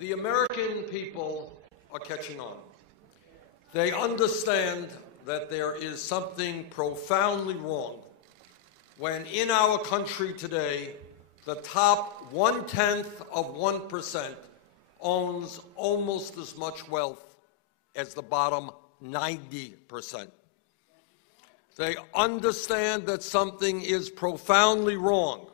The American people are catching on. They understand that there is something profoundly wrong when in our country today, the top 0.1% owns almost as much wealth as the bottom 90%. They understand that something is profoundly wrong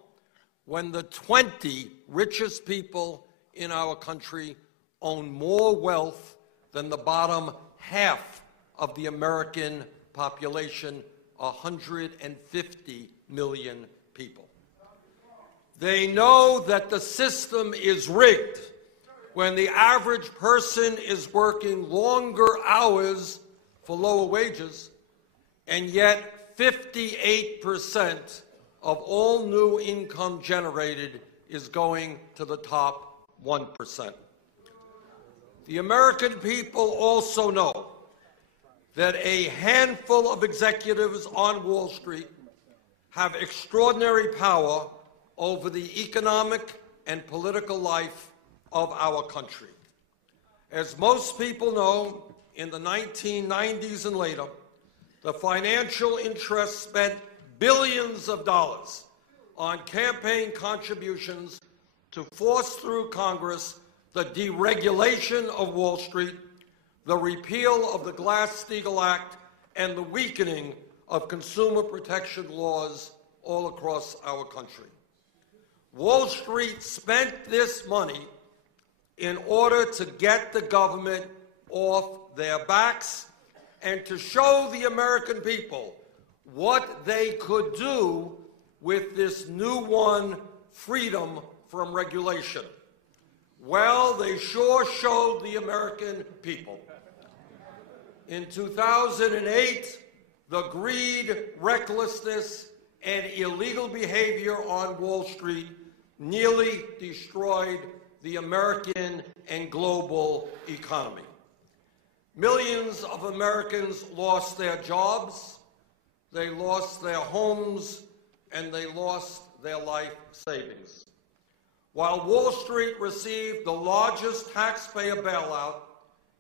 when the 20 richest people in our country own more wealth than the bottom half of the American population, 150 million people. They know that the system is rigged when the average person is working longer hours for lower wages, and yet 58% of all new income generated is going to the top 1%. The American people also know that a handful of executives on Wall Street have extraordinary power over the economic and political life of our country. As most people know, in the 1990s and later, the financial interests spent billions of dollars on campaign contributions to force through Congress the deregulation of Wall Street, the repeal of the Glass-Steagall Act, and the weakening of consumer protection laws all across our country. Wall Street spent this money in order to get the government off their backs and to show the American people what they could do with this new one, freedom from regulation. Well, they sure showed the American people. In 2008, the greed, recklessness, and illegal behavior on Wall Street nearly destroyed the American and global economy. Millions of Americans lost their jobs, they lost their homes, and they lost their life savings. While Wall Street received the largest taxpayer bailout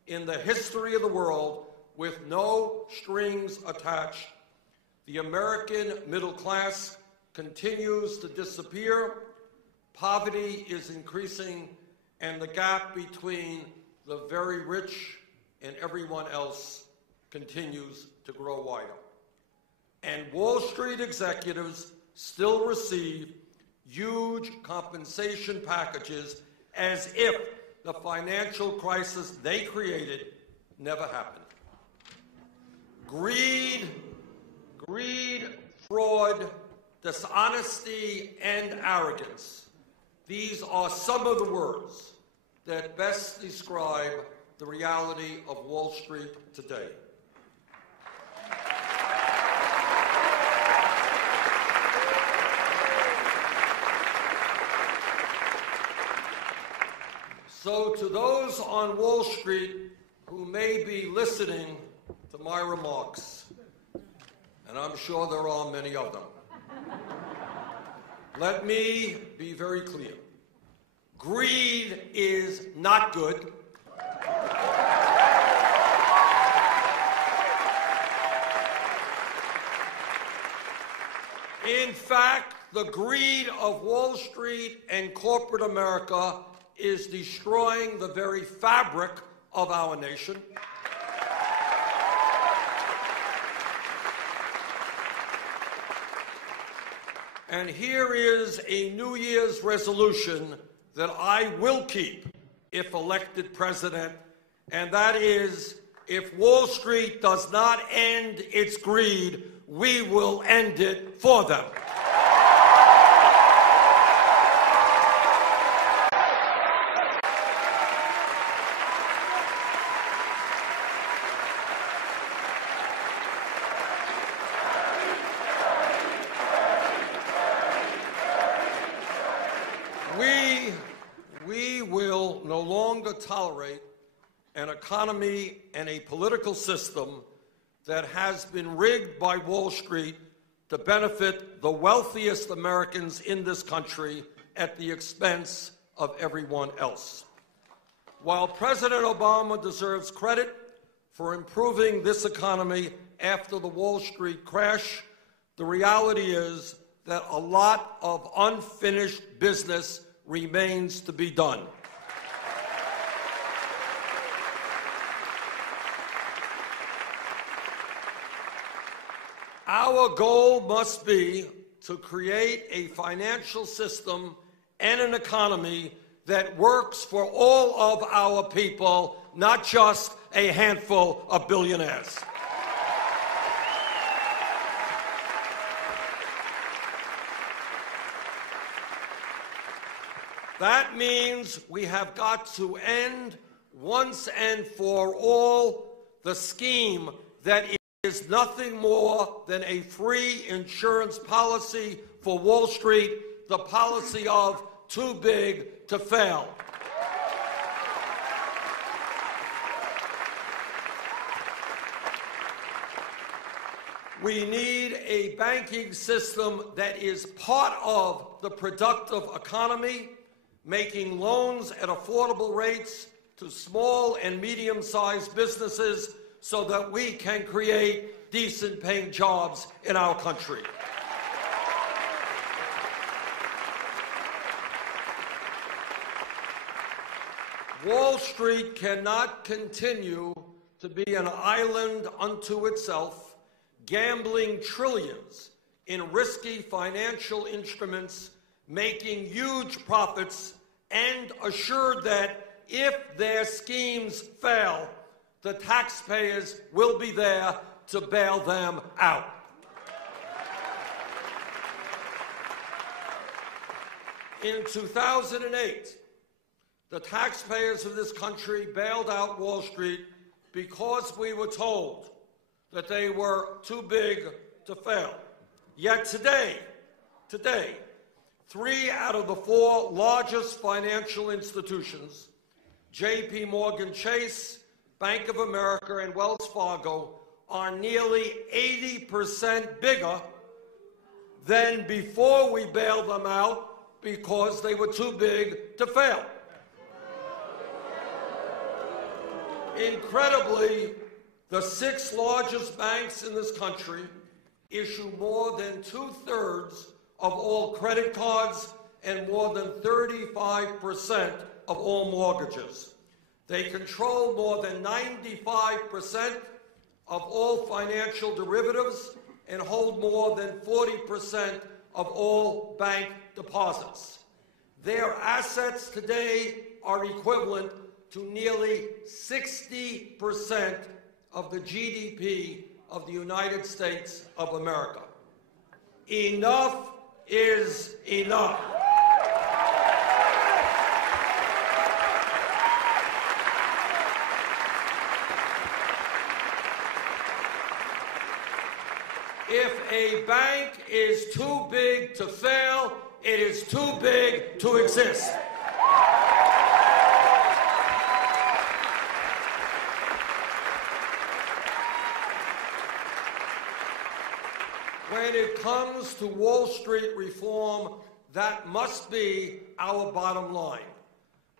in the history of the world with no strings attached, the American middle class continues to disappear, poverty is increasing, and the gap between the very rich and everyone else continues to grow wider. And Wall Street executives still receive huge compensation packages as if the financial crisis they created never happened. Greed, fraud, dishonesty, and arrogance. These are some of the words that best describe the reality of Wall Street today. So to those on Wall Street who may be listening to my remarks, and I'm sure there are many of them, let me be very clear. Greed is not good. In fact, the greed of Wall Street and corporate America is destroying the very fabric of our nation. And here is a New Year's resolution that I will keep if elected president, and that is, if Wall Street does not end its greed, we will end it for them. We will no longer tolerate an economy and a political system that has been rigged by Wall Street to benefit the wealthiest Americans in this country at the expense of everyone else. While President Obama deserves credit for improving this economy after the Wall Street crash, the reality is that a lot of unfinished business remains to be done. Our goal must be to create a financial system and an economy that works for all of our people, not just a handful of billionaires. That means we have got to end once and for all the scheme that is nothing more than a free insurance policy for Wall Street, the policy of too big to fail. We need a banking system that is part of the productive economy, making loans at affordable rates to small and medium-sized businesses so that we can create decent-paying jobs in our country. Wall Street cannot continue to be an island unto itself, gambling trillions in risky financial instruments, making huge profits, and assured that if their schemes fail, the taxpayers will be there to bail them out. In 2008, the taxpayers of this country bailed out Wall Street because we were told that they were too big to fail. Yet today, 3 out of the 4 largest financial institutions, J.P. Morgan Chase, Bank of America, and Wells Fargo, are nearly 80% bigger than before we bailed them out because they were too big to fail. Incredibly, the 6 largest banks in this country issue more than 2/3 of all credit cards and more than 35% of all mortgages. They control more than 95% of all financial derivatives and hold more than 40% of all bank deposits. Their assets today are equivalent to nearly 60% of the GDP of the United States of America. Enough is enough. If a bank is too big to fail, it is too big to exist. When it comes to Wall Street reform, that must be our bottom line.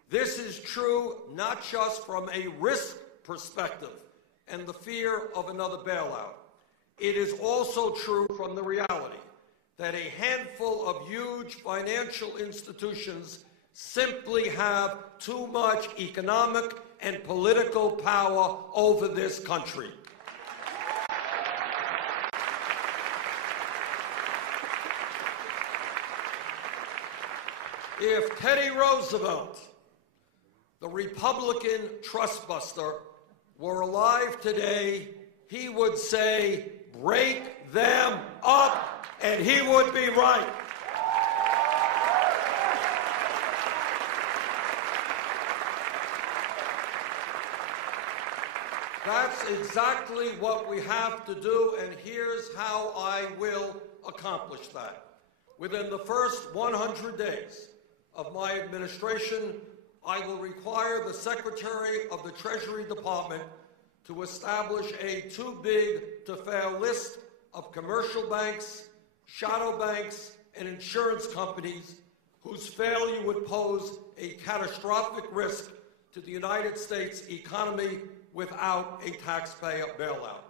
This is true not just from a risk perspective and the fear of another bailout. It is also true from the reality that a handful of huge financial institutions simply have too much economic and political power over this country. If Teddy Roosevelt, the Republican trustbuster, were alive today, he would say, "Break them up," and he would be right. That's exactly what we have to do, and here's how I will accomplish that. Within the first 100 days of my administration, I will require the Secretary of the Treasury Department to establish a too-big-to-fail list of commercial banks, shadow banks, and insurance companies whose failure would pose a catastrophic risk to the United States economy without a taxpayer bailout.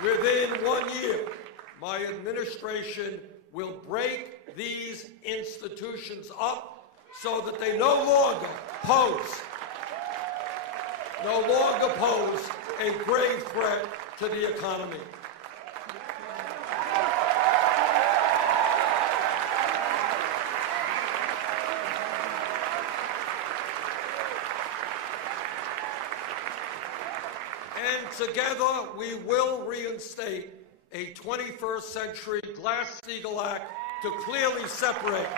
Within 1 year, my administration will break these institutions up so that they no longer pose a grave threat to the economy. And together we will reinstate a 21st century Glass-Steagall Act to clearly separate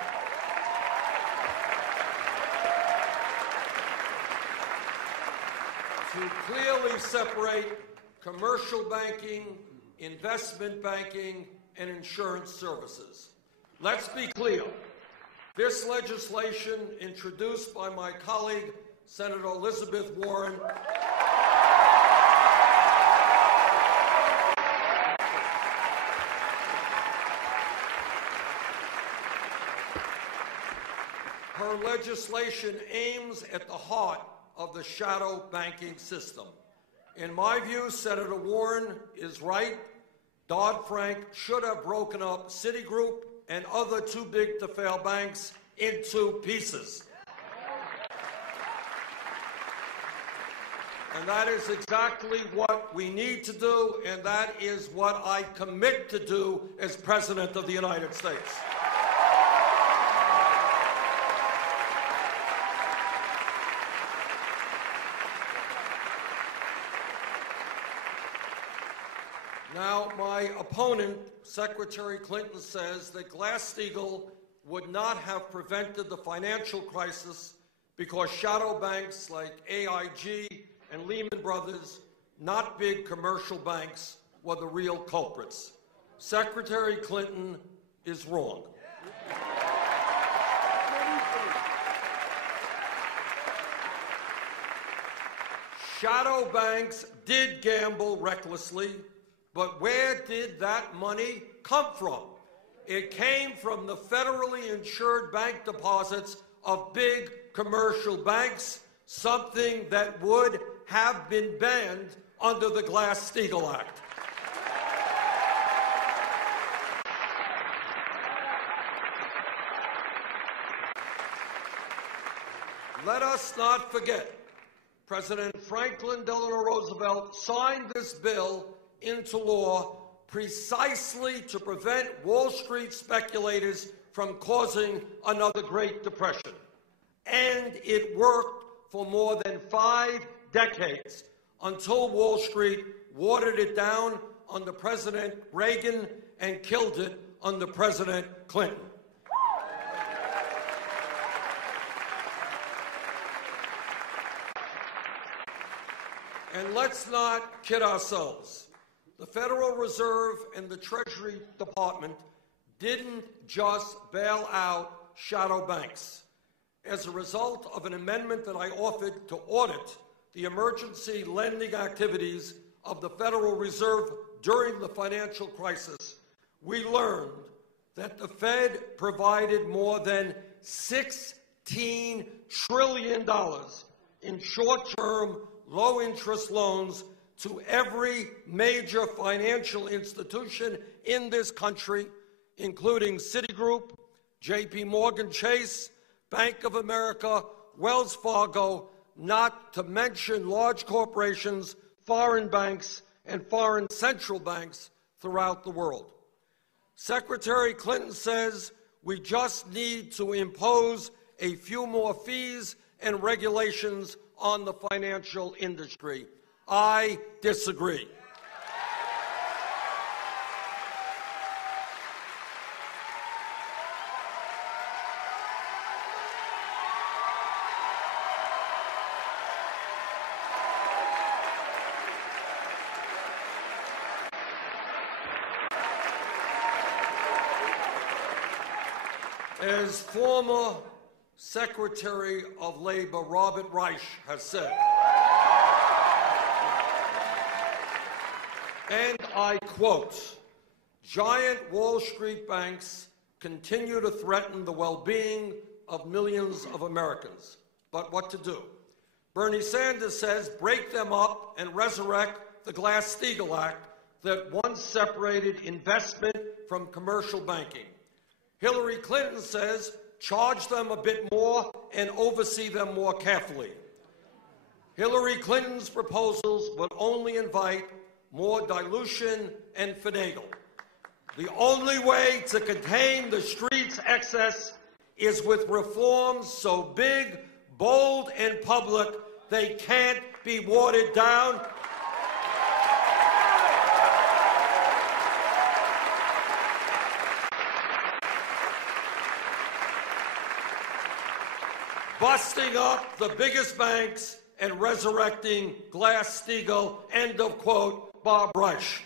commercial banking, investment banking, and insurance services. Let's be clear. This legislation, introduced by my colleague, Senator Elizabeth Warren, her legislation aims at the heart of the shadow banking system. In my view, Senator Warren is right. Dodd-Frank should have broken up Citigroup and other too-big-to-fail banks into pieces. And that is exactly what we need to do, and that is what I commit to do as President of the United States. Now, my opponent, Secretary Clinton, says that Glass-Steagall would not have prevented the financial crisis because shadow banks like AIG and Lehman Brothers, not big commercial banks, were the real culprits. Secretary Clinton is wrong. Shadow banks did gamble recklessly, but where did that money come from? It came from the federally insured bank deposits of big commercial banks, something that would have been banned under the Glass-Steagall Act. Let us not forget, President Franklin Delano Roosevelt signed this bill into law precisely to prevent Wall Street speculators from causing another Great Depression. And it worked for more than 5 decades until Wall Street watered it down under President Reagan and killed it under President Clinton. And let's not kid ourselves. The Federal Reserve and the Treasury Department didn't just bail out shadow banks. As a result of an amendment that I offered to audit the emergency lending activities of the Federal Reserve during the financial crisis, we learned that the Fed provided more than $16 trillion in short-term, low-interest loans to every major financial institution in this country, including Citigroup, J.P. Morgan Chase, Bank of America, Wells Fargo, not to mention large corporations, foreign banks, and foreign central banks throughout the world. Secretary Clinton says we just need to impose a few more fees and regulations on the financial industry. I disagree. As former Secretary of Labor Robert Reich has said, and I quote, "Giant Wall Street banks continue to threaten the well-being of millions of Americans. But what to do? Bernie Sanders says break them up and resurrect the Glass-Steagall Act that once separated investment from commercial banking. Hillary Clinton says charge them a bit more and oversee them more carefully. Hillary Clinton's proposals would only invite more dilution and finagle. The only way to contain the street's excess is with reforms so big, bold, and public they can't be watered down. Busting up the biggest banks and resurrecting Glass-Steagall, end of quote, Bob Reich.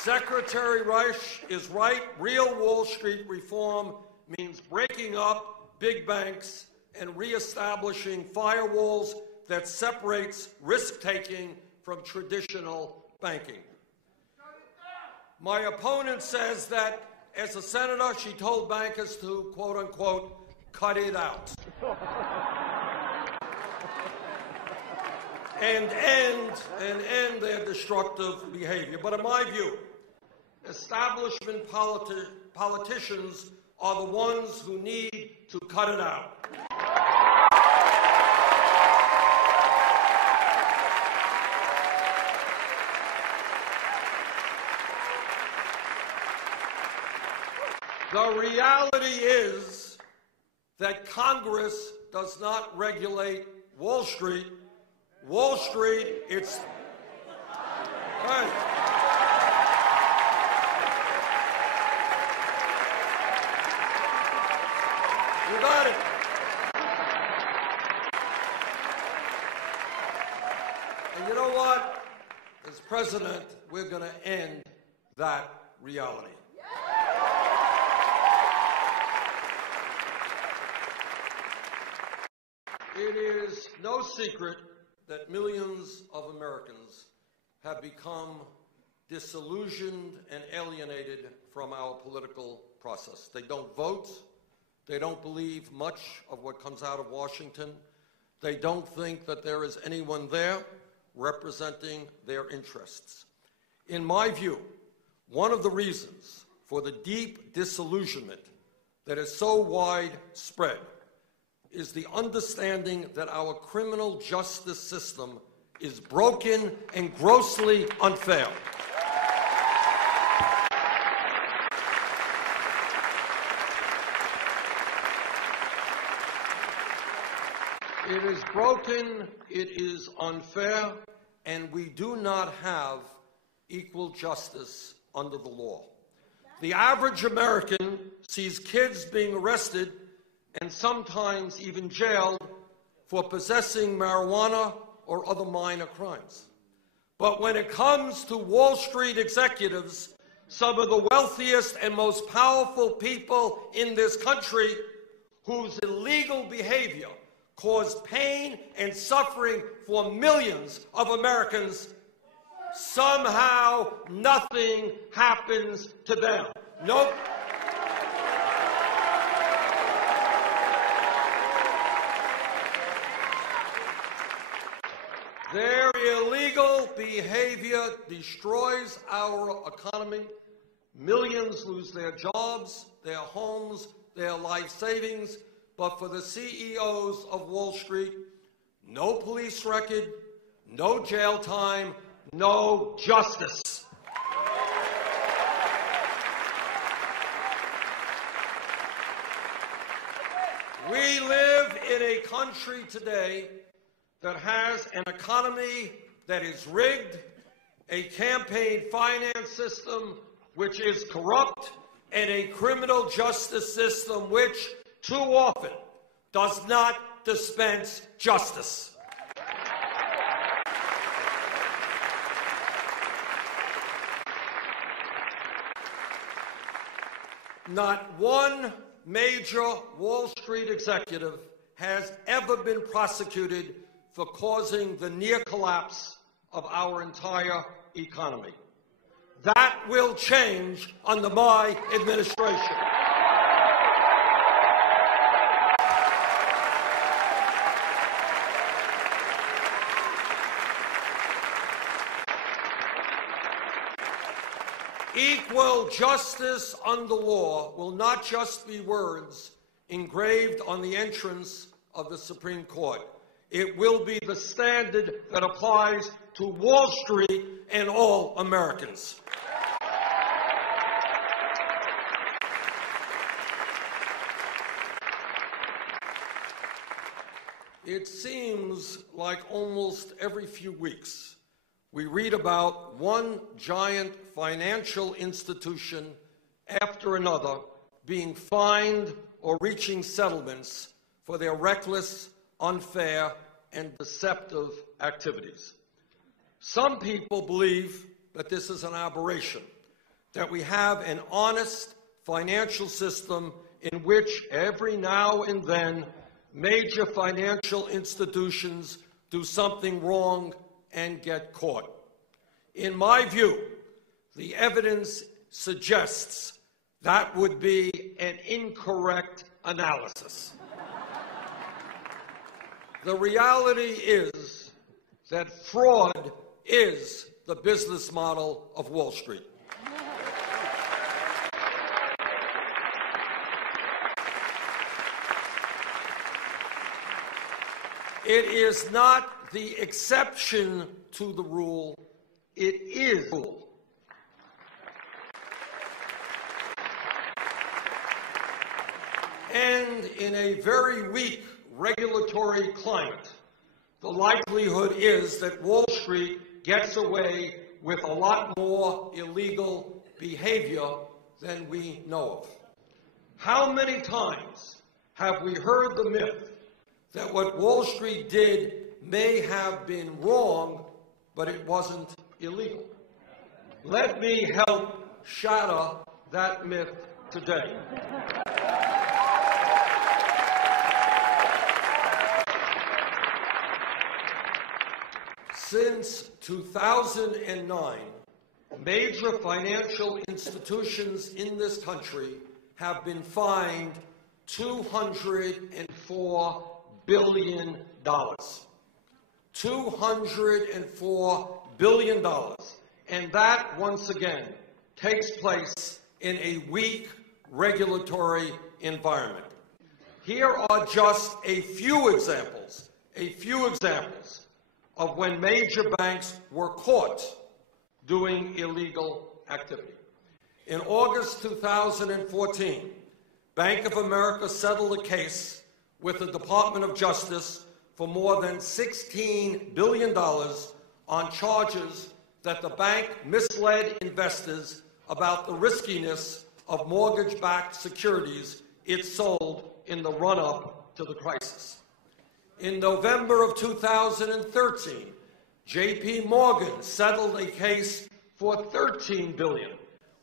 Secretary Reich is right. Real Wall Street reform means breaking up big banks and reestablishing firewalls that separates risk-taking from traditional banking. My opponent says that as a senator, she told bankers to, quote unquote, cut it out and end their destructive behavior. But in my view, establishment politicians are the ones who need to cut it out. The reality is that Congress does not regulate Wall Street. Wall Street, it's... Hey. You got it. And you know what? As president, we're going to end that reality. It is no secret that millions of Americans have become disillusioned and alienated from our political process. They don't vote. They don't believe much of what comes out of Washington. They don't think that there is anyone there representing their interests. In my view, one of the reasons for the deep disillusionment that is so widespread is the understanding that our criminal justice system is broken and grossly unfair. It is broken, it is unfair, and we do not have equal justice under the law. The average American sees kids being arrested and sometimes even jailed for possessing marijuana or other minor crimes. But when it comes to Wall Street executives, some of the wealthiest and most powerful people in this country whose illegal behavior caused pain and suffering for millions of Americans, somehow nothing happens to them. Nope. Their illegal behavior destroys our economy. Millions lose their jobs, their homes, their life savings. But for the CEOs of Wall Street, no police record, no jail time, no justice. We live in a country today that has an economy that is rigged, a campaign finance system which is corrupt, and a criminal justice system which too often does not dispense justice. Not one major Wall Street executive has ever been prosecuted for causing the near collapse of our entire economy. That will change under my administration. Equal justice under law will not just be words engraved on the entrance of the Supreme Court. It will be the standard that applies to Wall Street and all Americans. It seems like almost every few weeks we read about one giant financial institution after another being fined or reaching settlements for their reckless, unfair, and deceptive activities. Some people believe that this is an aberration, that we have an honest financial system in which every now and then major financial institutions do something wrong and get caught. In my view, the evidence suggests that would be an incorrect analysis. The reality is that fraud is the business model of Wall Street. It is not the exception to the rule, it is the rule. And in a very weak regulatory climate, the likelihood is that Wall Street gets away with a lot more illegal behavior than we know of. How many times have we heard the myth that what Wall Street did may have been wrong, but it wasn't illegal? Let me help shatter that myth today. Since 2009, major financial institutions in this country have been fined $204 billion. $204 billion. And that, once again, takes place in a weak regulatory environment. Here are just a few examples of when major banks were caught doing illegal activity. In August 2014, Bank of America settled a case with the Department of Justice for more than $16 billion on charges that the bank misled investors about the riskiness of mortgage-backed securities it sold in the run-up to the crisis. In November of 2013, J.P. Morgan settled a case for $13 billion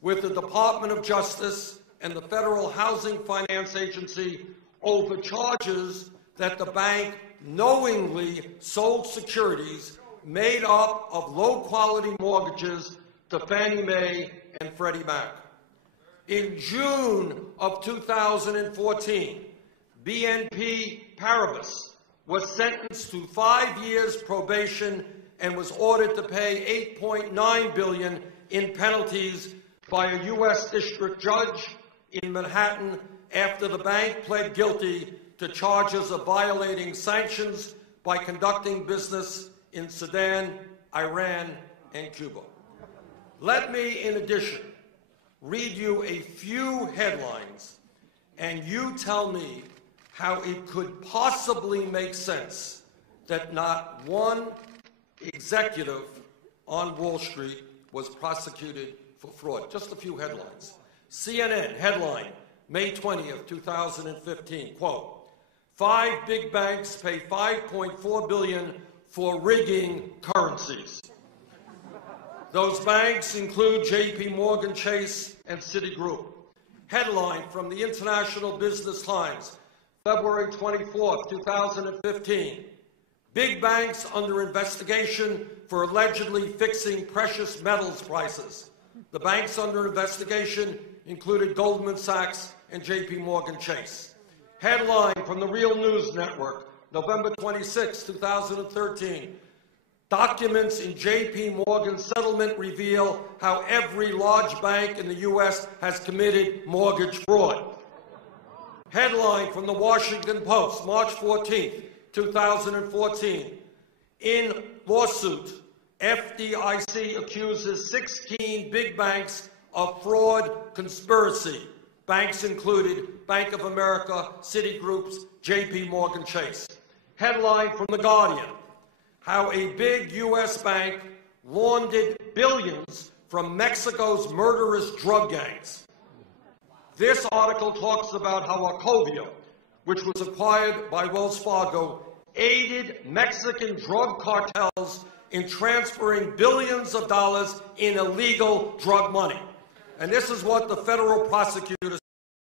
with the Department of Justice and the Federal Housing Finance Agency over charges that the bank knowingly sold securities made up of low-quality mortgages to Fannie Mae and Freddie Mac. In June of 2014, BNP Paribas was sentenced to 5 years probation and was ordered to pay $8.9 billion in penalties by a U.S. district judge in Manhattan after the bank pled guilty to charges of violating sanctions by conducting business in Sudan, Iran, and Cuba. Let me, in addition, read you a few headlines, and you tell me how it could possibly make sense that not one executive on Wall Street was prosecuted for fraud. Just a few headlines. CNN headline, May 20th, 2015, quote, 5 big banks pay $5.4 billion for rigging currencies. Those banks include J.P. Morgan Chase and Citigroup. Headline from the International Business Times, February 24th, 2015. Big banks under investigation for allegedly fixing precious metals prices. The banks under investigation included Goldman Sachs and J.P. Morgan Chase. Headline from the Real News Network, November 26, 2013. Documents in J.P. Morgan settlement reveal how every large bank in the U.S. has committed mortgage fraud. Headline from the Washington Post, March 14, 2014. In lawsuit, FDIC accuses 16 big banks of fraud conspiracy. Banks included Bank of America, Citigroup, J.P. Morgan Chase. Headline from The Guardian, how a big U.S. bank laundered billions from Mexico's murderous drug gangs. This article talks about how Wachovia, which was acquired by Wells Fargo, aided Mexican drug cartels in transferring billions of dollars in illegal drug money. And this is what the federal prosecutor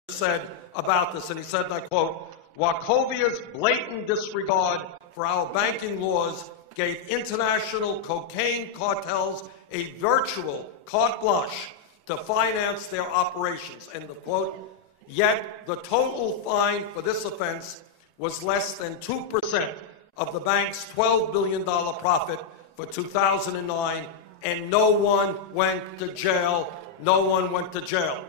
said about this, and he said, and I quote, Wachovia's blatant disregard for our banking laws gave international cocaine cartels a virtual carte blanche to finance their operations, end of quote. Yet the total fine for this offense was less than 2% of the bank's $12 billion profit for 2009, and no one went to jail. No one went to jail.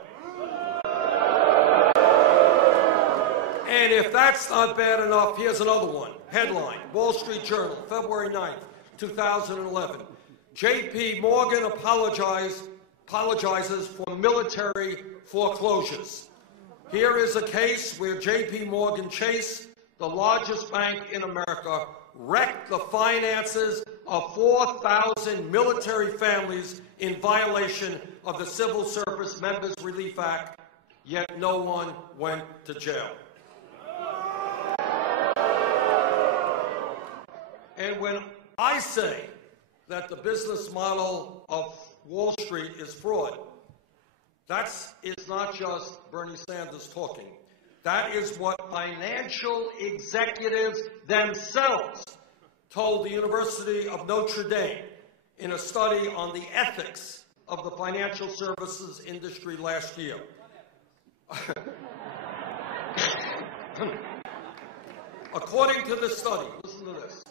And if that's not bad enough, here's another one. Headline, Wall Street Journal, February 9th, 2011. J.P. Morgan apologizes for military foreclosures. Here is a case where J.P. Morgan Chase, the largest bank in America, wrecked the finances of 4,000 military families in violation of the Civil Service Members Relief Act, yet no one went to jail. And when I say that the business model of Wall Street is fraud, that is not just Bernie Sanders talking. That is what financial executives themselves told the University of Notre Dame in a study on the ethics of the financial services industry last year. According to the study, listen to this,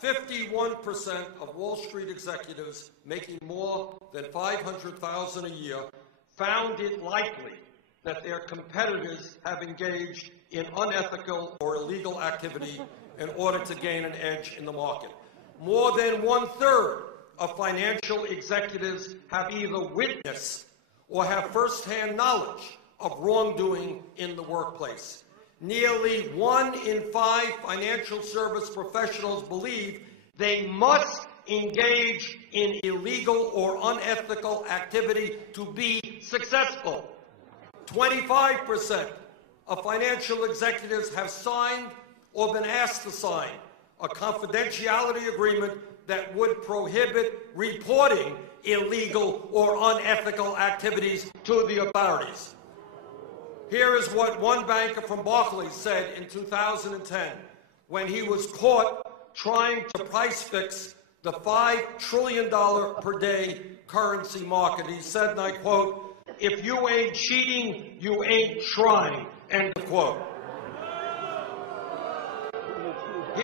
51% of Wall Street executives making more than $500,000 a year found it likely that their competitors have engaged in unethical or illegal activity in order to gain an edge in the market. More than 1/3 of financial executives have either witnessed or have firsthand knowledge of wrongdoing in the workplace. Nearly 1 in 5 financial service professionals believe they must engage in illegal or unethical activity to be successful. 25% of financial executives have signed or been asked to sign a confidentiality agreement that would prohibit reporting illegal or unethical activities to the authorities. Here is what one banker from Barclays said in 2010 when he was caught trying to price fix the $5 trillion per day currency market. He said, and I quote, "If you ain't cheating, you ain't trying," end of quote.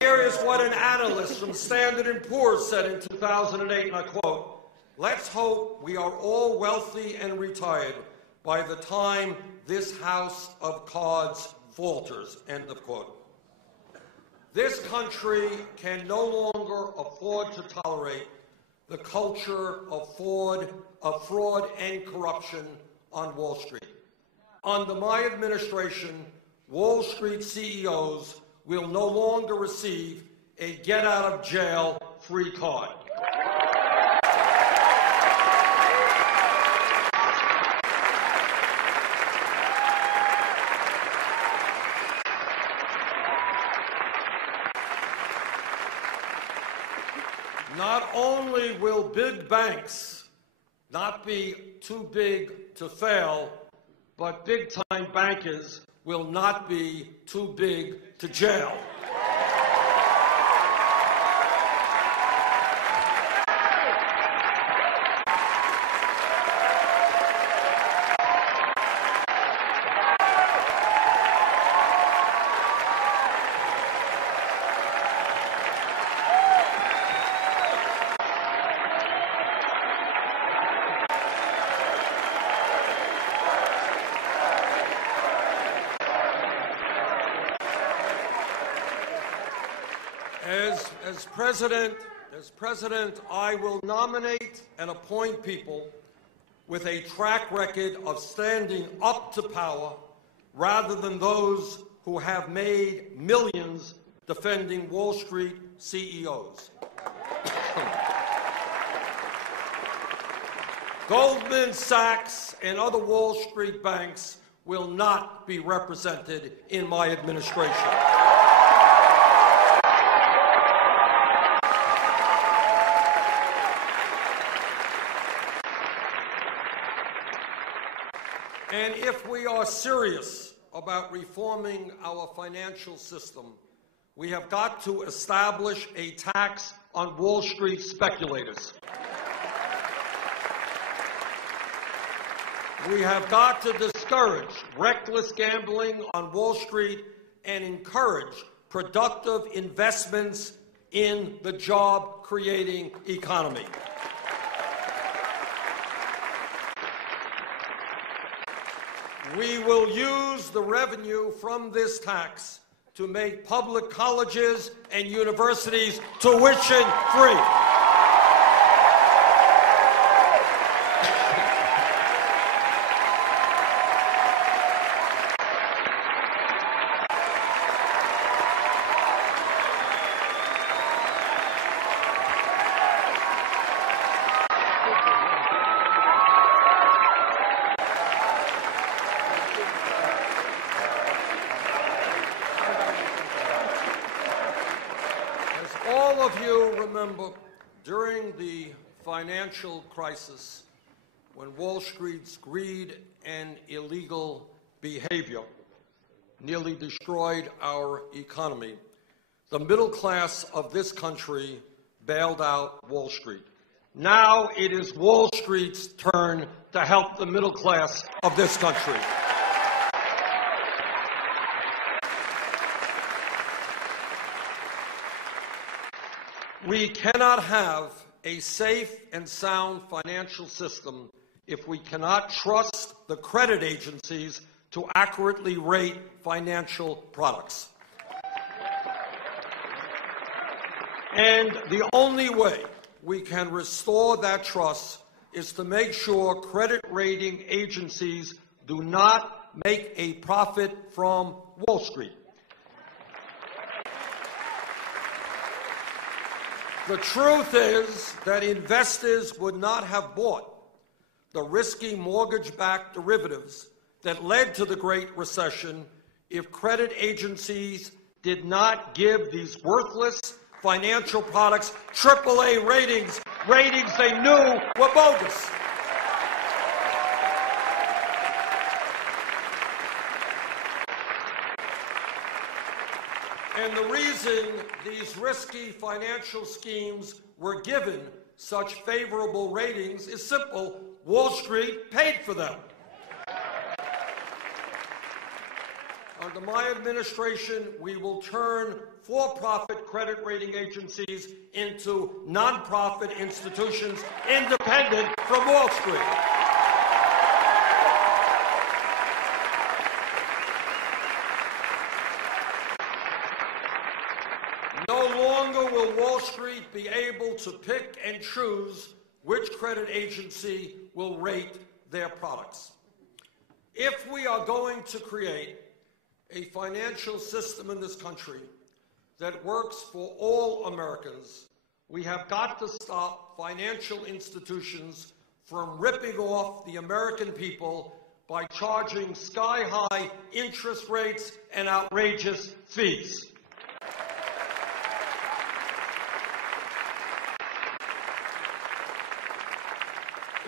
Here is what an analyst from Standard & Poor's said in 2008, and I quote, "Let's hope we are all wealthy and retired by the time this house of cards falters," end of quote. This country can no longer afford to tolerate the culture of fraud and corruption on Wall Street. Under my administration, Wall Street CEOs will no longer receive a get-out-of-jail-free card. Not only will big banks not be too big to fail, but big-time bankers will not be too big to jail. As president, I will nominate and appoint people with a track record of standing up to power rather than those who have made millions defending Wall Street CEOs. Goldman Sachs and other Wall Street banks will not be represented in my administration. And if we are serious about reforming our financial system, we have got to establish a tax on Wall Street speculators. We have got to discourage reckless gambling on Wall Street and encourage productive investments in the job-creating economy. We will use the revenue from this tax to make public colleges and universities tuition-free. All of you remember during the financial crisis when Wall Street's greed and illegal behavior nearly destroyed our economy, the middle class of this country bailed out Wall Street. Now it is Wall Street's turn to help the middle class of this country. We cannot have a safe and sound financial system if we cannot trust the credit agencies to accurately rate financial products. And the only way we can restore that trust is to make sure credit rating agencies do not make a profit from Wall Street. The truth is that investors would not have bought the risky mortgage-backed derivatives that led to the Great Recession if credit agencies did not give these worthless financial products AAA ratings they knew were bogus. And the reason these risky financial schemes were given such favorable ratings is simple: Wall Street paid for them. Under my administration, we will turn for-profit credit rating agencies into non-profit institutions independent from Wall Street. No longer will Wall Street be able to pick and choose which credit agency will rate their products. If we are going to create a financial system in this country that works for all Americans, we have got to stop financial institutions from ripping off the American people by charging sky-high interest rates and outrageous fees.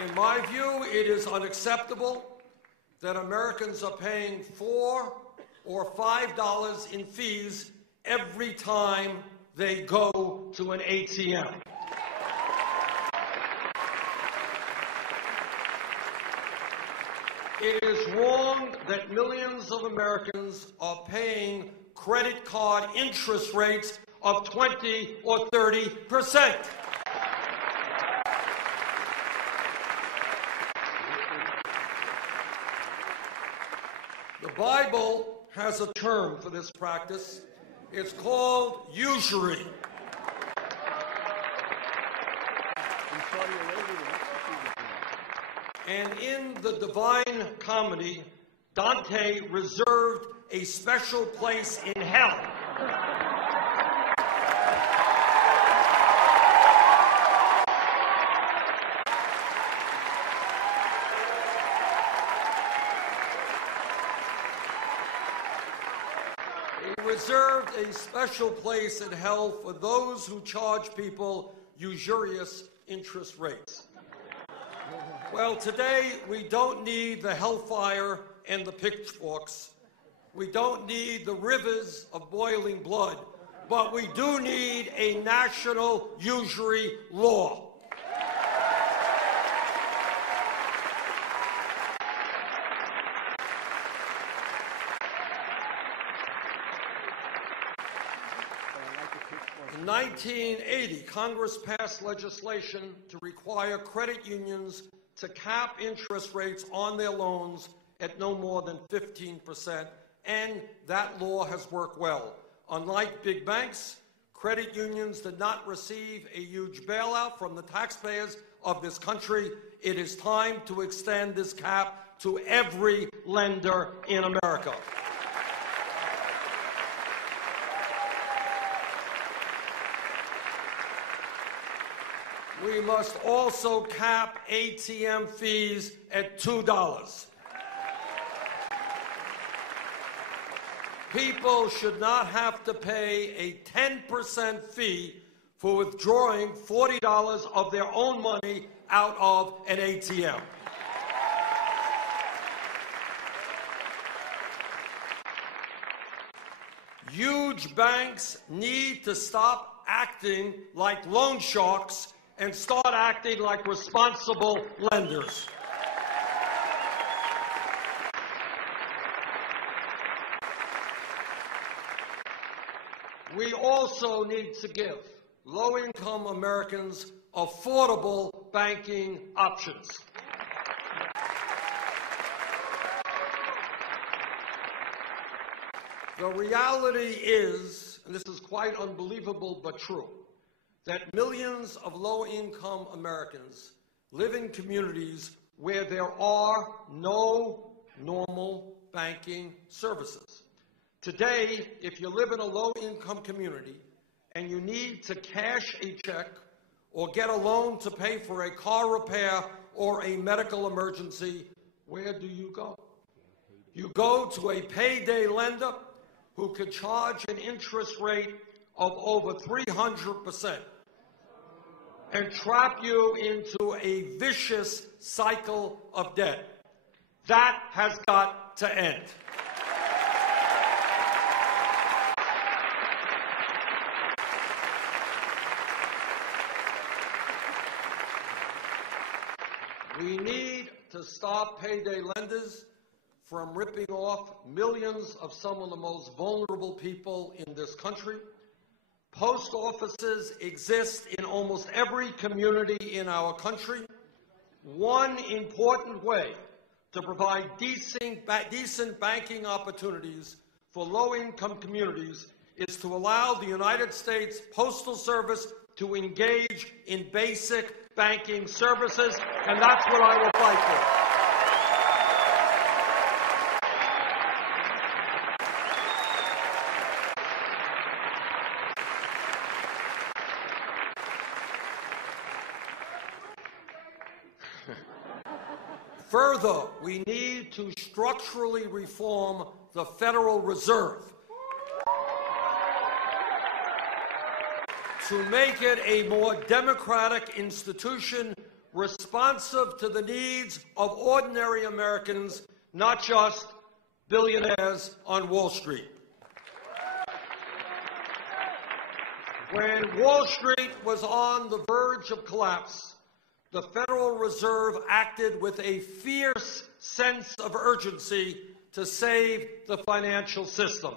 In my view, it is unacceptable that Americans are paying $4 or $5 in fees every time they go to an ATM. It is wrong that millions of Americans are paying credit card interest rates of 20 or 30%. The Bible has a term for this practice. It's called usury. And in the Divine Comedy, Dante reserved a special place in hell reserved a special place in hell for those who charge people usurious interest rates. Well, today we don't need the hellfire and the pitchforks. We don't need the rivers of boiling blood, but we do need a national usury law. In 1980, Congress passed legislation to require credit unions to cap interest rates on their loans at no more than 15%, and that law has worked well. Unlike big banks, credit unions did not receive a huge bailout from the taxpayers of this country. It is time to extend this cap to every lender in America. We must also cap ATM fees at $2. People should not have to pay a 10% fee for withdrawing $40 of their own money out of an ATM. Huge banks need to stop acting like loan sharks and start acting like responsible lenders. We also need to give low-income Americans affordable banking options. The reality is, and this is quite unbelievable but true, that millions of low-income Americans live in communities where there are no normal banking services. Today, if you live in a low-income community and you need to cash a check or get a loan to pay for a car repair or a medical emergency, where do you go? You go to a payday lender who could charge an interest rate of over 300%. And trap you into a vicious cycle of debt. That has got to end. We need to stop payday lenders from ripping off millions of some of the most vulnerable people in this country. Post offices exist in almost every community in our country. One important way to provide decent banking opportunities for low-income communities is to allow the United States Postal Service to engage in basic banking services, and that's what I will fight for. Further, we need to structurally reform the Federal Reserve to make it a more democratic institution responsive to the needs of ordinary Americans, not just billionaires on Wall Street. When Wall Street was on the verge of collapse, the Federal Reserve acted with a fierce sense of urgency to save the financial system.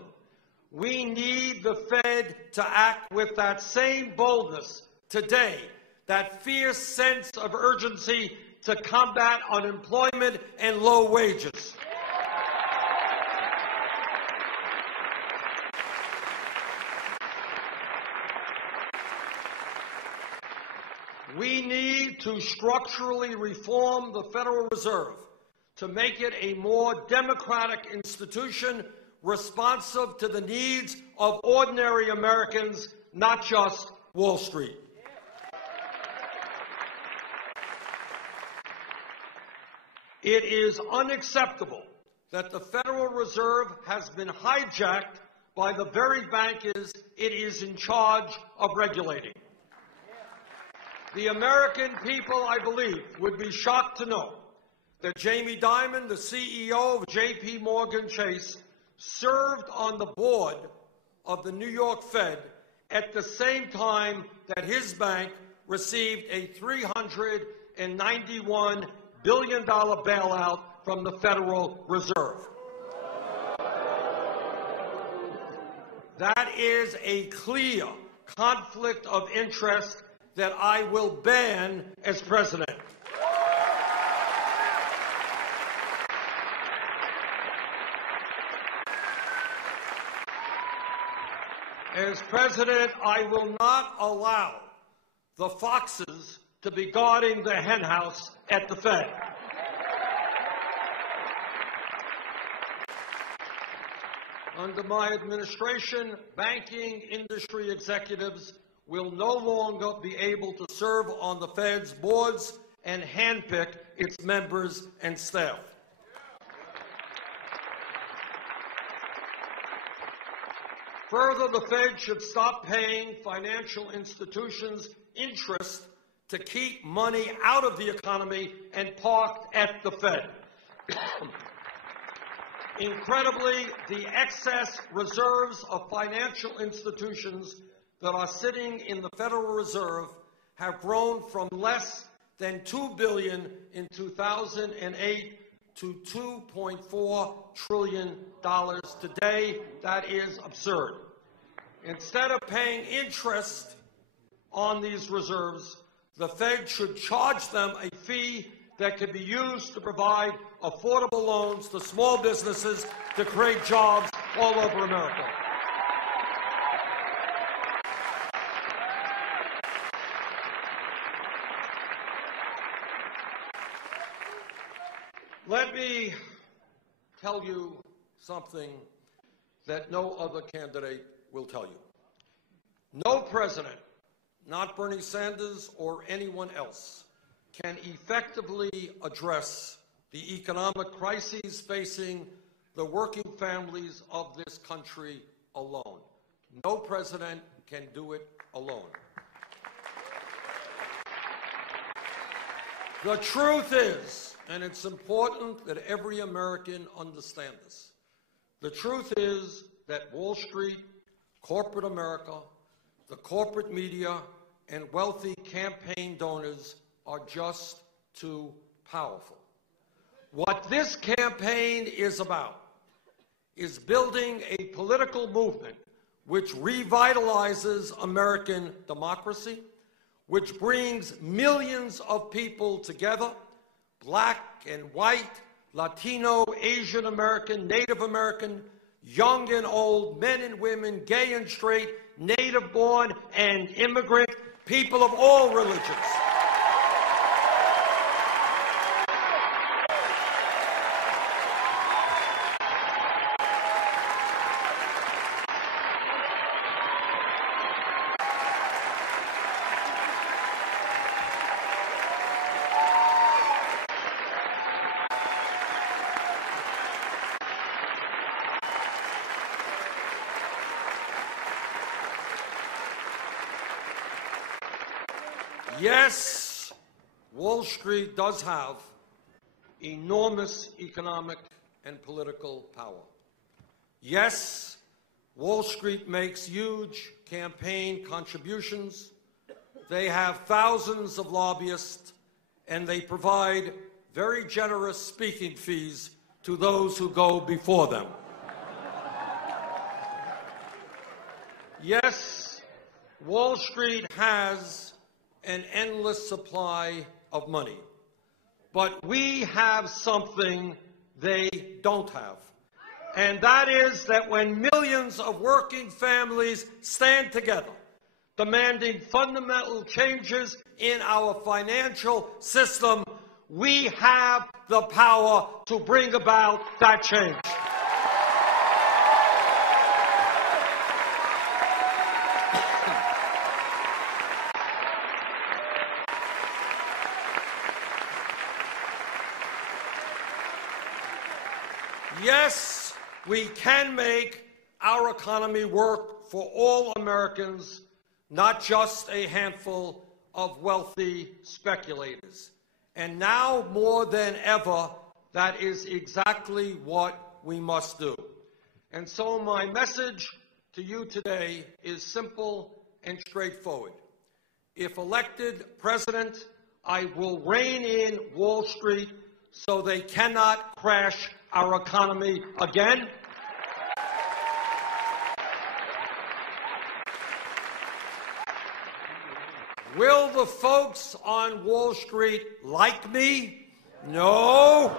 We need the Fed to act with that same boldness today, that fierce sense of urgency to combat unemployment and low wages. We need to structurally reform the Federal Reserve to make it a more democratic institution responsive to the needs of ordinary Americans, not just Wall Street. It is unacceptable that the Federal Reserve has been hijacked by the very bankers it is in charge of regulating. The American people, I believe, would be shocked to know that Jamie Dimon, the CEO of J.P. Morgan Chase, served on the board of the New York Fed at the same time that his bank received a $391 billion bailout from the Federal Reserve. That is a clear conflict of interest that I will ban as president. As president, I will not allow the foxes to be guarding the henhouse at the Fed. Under my administration, banking industry executives will no longer be able to serve on the Fed's boards and handpick its members and staff. Further, the Fed should stop paying financial institutions interest to keep money out of the economy and parked at the Fed. Incredibly, the excess reserves of financial institutions that are sitting in the Federal Reserve have grown from less than $2 billion in 2008 to $2.4 trillion today. That is absurd. Instead of paying interest on these reserves, the Fed should charge them a fee that can be used to provide affordable loans to small businesses to create jobs all over America. Let me tell you something that no other candidate will tell you. No president, not Bernie Sanders or anyone else, can effectively address the economic crises facing the working families of this country alone. No president can do it alone. The truth is, and it's important that every American understand this, the truth is that Wall Street, corporate America, the corporate media, and wealthy campaign donors are just too powerful. What this campaign is about is building a political movement which revitalizes American democracy, which brings millions of people together, black and white, Latino, Asian American, Native American, young and old, men and women, gay and straight, native born and immigrant, people of all religions. Yes, Wall Street does have enormous economic and political power. Yes, Wall Street makes huge campaign contributions. They have thousands of lobbyists, and they provide very generous speaking fees to those who go before them. Yes, Wall Street has an endless supply of money. But we have something they don't have. And that is that when millions of working families stand together, demanding fundamental changes in our financial system, we have the power to bring about that change. Yes, we can make our economy work for all Americans, not just a handful of wealthy speculators. And now more than ever, that is exactly what we must do. And so my message to you today is simple and straightforward. If elected president, I will rein in Wall Street so they cannot crash our economy again. Will the folks on Wall Street like me? No.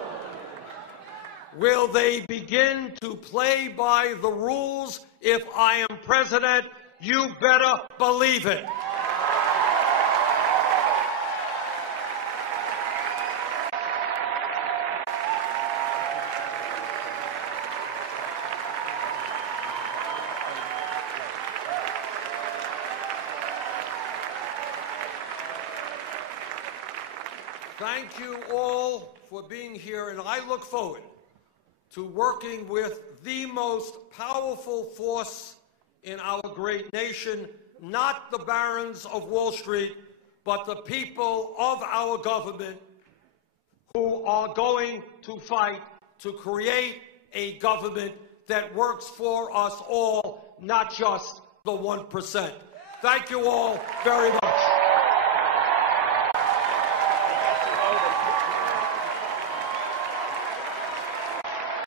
Will they begin to play by the rules if I am president? You better believe it. Thank you all for being here, and I look forward to working with the most powerful force in our great nation, not the barons of Wall Street, but the people of our government who are going to fight to create a government that works for us all, not just the 1%. Thank you all very much.